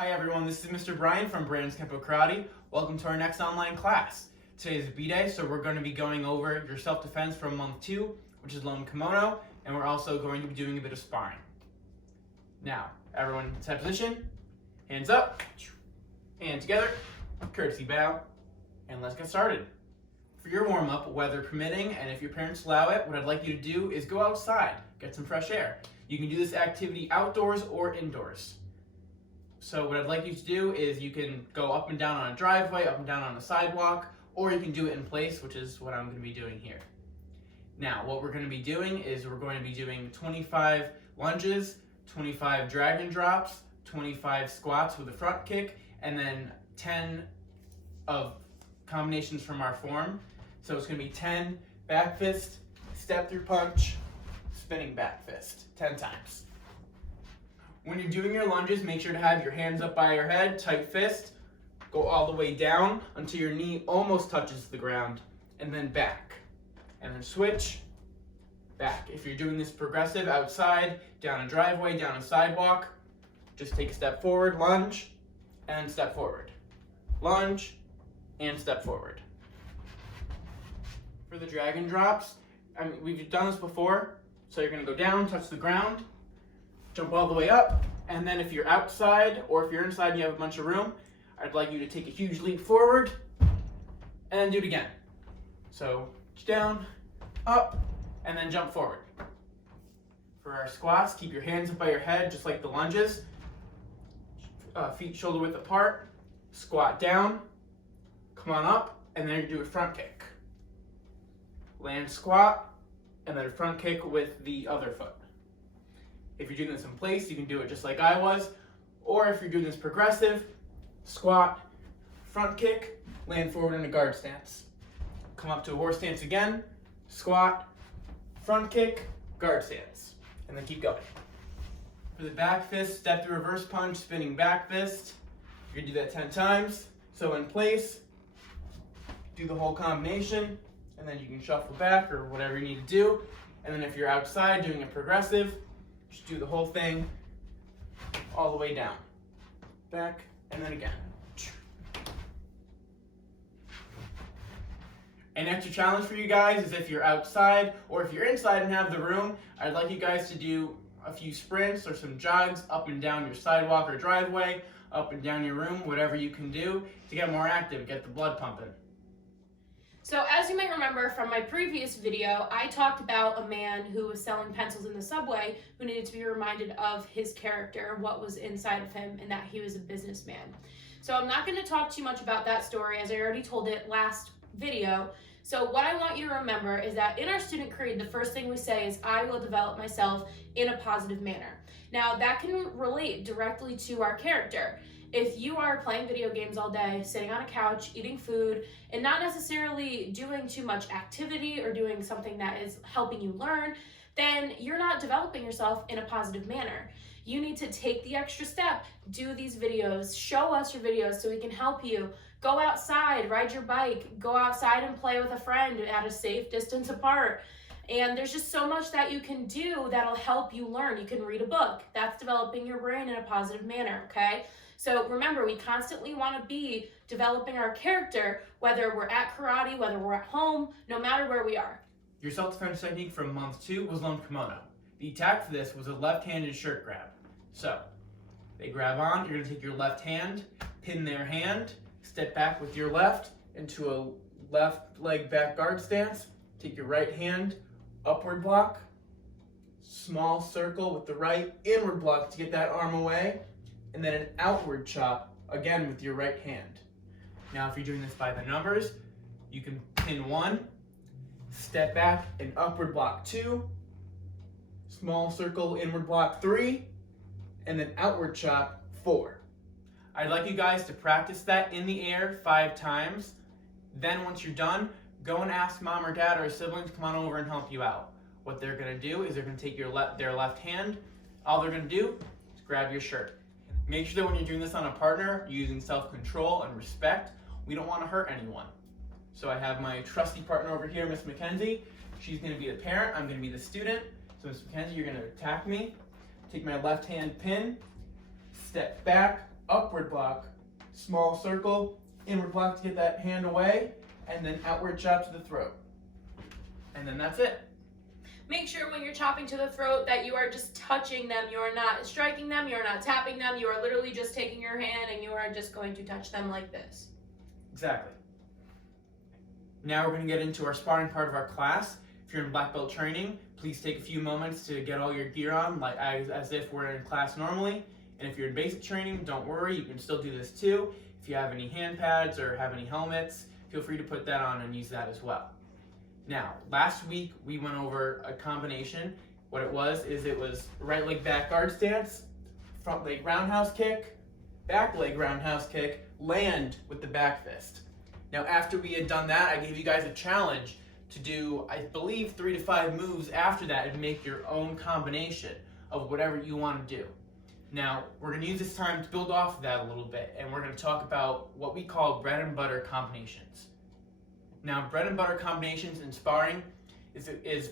Hi everyone, this is Mr. Brian from Brandon's Kempo Karate. Welcome to our next online class. Today is B-Day, so we're going to be going over your self-defense from month 2, which is lone kimono, and we're also going to be doing a bit of sparring. Now, everyone set position, hands up, hand together, courtesy bow, and let's get started. For your warm-up, weather permitting, and if your parents allow it, what I'd like you to do is go outside, get some fresh air. You can do this activity outdoors or indoors. So what I'd like you to do is you can go up and down on a driveway, up and down on a sidewalk, or you can do it in place, which is what I'm going to be doing here. Now, what we're going to be doing is we're going to be doing 25 lunges, 25 dragon drops, 25 squats with a front kick, and then 10 of combinations from our form. So it's going to be 10 back fist, step through punch, spinning back fist, 10 times. When you're doing your lunges, make sure to have your hands up by your head, tight fist, go all the way down until your knee almost touches the ground, and then back. And then switch, back. If you're doing this progressive outside, down a driveway, down a sidewalk, just take a step forward, lunge, and step forward. Lunge, and step forward. For the dragon drops, we've done this before, so you're going to go down, touch the ground, jump all the way up, and then if you're outside or if you're inside and you have a bunch of room, I'd like you to take a huge leap forward and then do it again. So down, up, and then jump forward. For our squats, keep your hands up by your head just like the lunges. Feet shoulder width apart, squat down, come on up, and then you do a front kick. Land squat, and then a front kick with the other foot. If you're doing this in place, you can do it just like I was, or if you're doing this progressive, squat, front kick, land forward in a guard stance. Come up to a horse stance again, squat, front kick, guard stance, and then keep going. For the back fist, step through reverse punch, spinning back fist. You're gonna do that 10 times. So in place, do the whole combination, and then you can shuffle back or whatever you need to do. And then if you're outside doing a progressive, just do the whole thing all the way down. Back, and then again. An extra challenge for you guys is if you're outside or if you're inside and have the room, I'd like you guys to do a few sprints or some jogs up and down your sidewalk or driveway, up and down your room, whatever you can do to get more active, get the blood pumping. So as you might remember from my previous video, I talked about a man who was selling pencils in the subway who needed to be reminded of his character, what was inside of him, and that he was a businessman. So I'm not going to talk too much about that story as I already told it last video. So what I want you to remember is that in our student creed, the first thing we say is, I will develop myself in a positive manner. Now that can relate directly to our character. If you are playing video games all day, sitting on a couch, eating food, and not necessarily doing too much activity or doing something that is helping you learn, then you're not developing yourself in a positive manner. You need to take the extra step, do these videos, show us your videos so we can help you. Go outside, ride your bike, go outside and play with a friend at a safe distance apart. And there's just so much that you can do that'll help you learn. You can read a book. That's developing your brain in a positive manner, okay? So remember, we constantly want to be developing our character, whether we're at karate, whether we're at home, no matter where we are. Your self-defense technique from month 2 was lone kimono. The attack for this was a left-handed shirt grab. So, they grab on, you're going to take your left hand, pin their hand, step back with your left into a left leg back guard stance, take your right hand, upward block, small circle with the right, inward block to get that arm away, and then an outward chop, again with your right hand. Now if you're doing this by the numbers, you can pin 1, step back and upward block 2, small circle, inward block 3, and then outward chop 4. I'd like you guys to practice that in the air 5 times. Then once you're done, go and ask mom or dad or a sibling to come on over and help you out. What they're gonna do is they're gonna take their left hand, all they're gonna do is grab your shirt. Make sure that when you're doing this on a partner, you're using self-control and respect. We don't want to hurt anyone. So I have my trusty partner over here, Miss Mackenzie. She's going to be the parent, I'm going to be the student. So Miss Mackenzie, you're going to attack me. Take my left hand pin, step back, upward block, small circle, inward block to get that hand away, and then outward chop to the throat. And then that's it. Make sure when you're chopping to the throat that you are just touching them. You are not striking them, you are not tapping them, you are literally just taking your hand and you are just going to touch them like this. Exactly. Now we're going to get into our sparring part of our class. If you're in black belt training, please take a few moments to get all your gear on, like as if we're in class normally. And if you're in basic training, don't worry, you can still do this too. If you have any hand pads or have any helmets, feel free to put that on and use that as well. Now, last week we went over a combination. What it was right leg back guard stance, front leg roundhouse kick, back leg roundhouse kick, land with the back fist. Now, after we had done that, I gave you guys a challenge to do, I believe, 3 to 5 moves after that and make your own combination of whatever you want to do. Now, we're going to use this time to build off of that a little bit, and we're going to talk about what we call bread and butter combinations. Now, bread and butter combinations in sparring is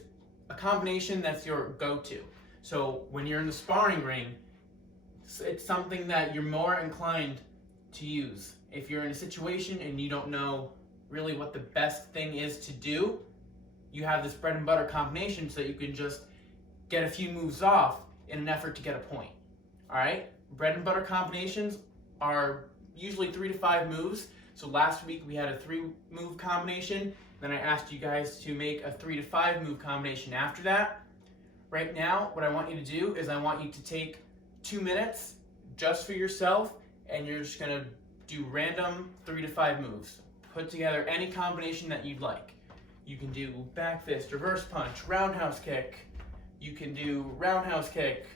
a combination that's your go-to. So when you're in the sparring ring, it's something that you're more inclined to use. If you're in a situation and you don't know really what the best thing is to do, you have this bread and butter combination so that you can just get a few moves off in an effort to get a point. All right? Bread and butter combinations are usually 3 to 5 moves. So last week we had a 3-move combination. Then I asked you guys to make a 3 to 5 move combination after that. Right now, what I want you to do is I want you to take 2 minutes just for yourself, and you're just gonna do random 3 to 5 moves. Put together any combination that you'd like. You can do back fist, reverse punch, roundhouse kick. You can do roundhouse kick,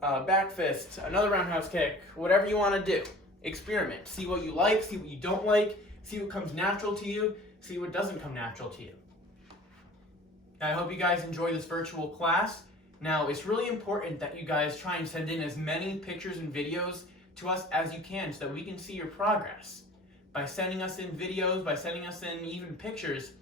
back fist, another roundhouse kick, whatever you want to do. Experiment. See what you like, see what you don't like, see what comes natural to you, see what doesn't come natural to you. I hope you guys enjoy this virtual class. Now, it's really important that you guys try and send in as many pictures and videos to us as you can so that we can see your progress. By sending us in videos, by sending us in even pictures,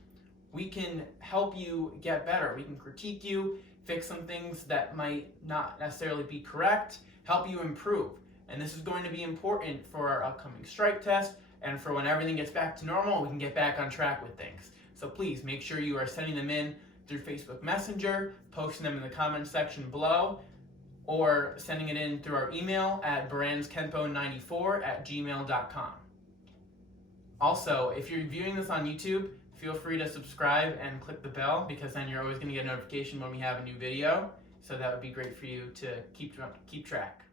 we can help you get better. We can critique you, fix some things that might not necessarily be correct, help you improve. And this is going to be important for our upcoming strike test and for when everything gets back to normal, we can get back on track with things. So please make sure you are sending them in through Facebook Messenger, posting them in the comment section below, or sending it in through our email at baranskenpo94@gmail.com. Also, if you're viewing this on YouTube, feel free to subscribe and click the bell, because then you're always going to get a notification when we have a new video. So that would be great for you to keep track.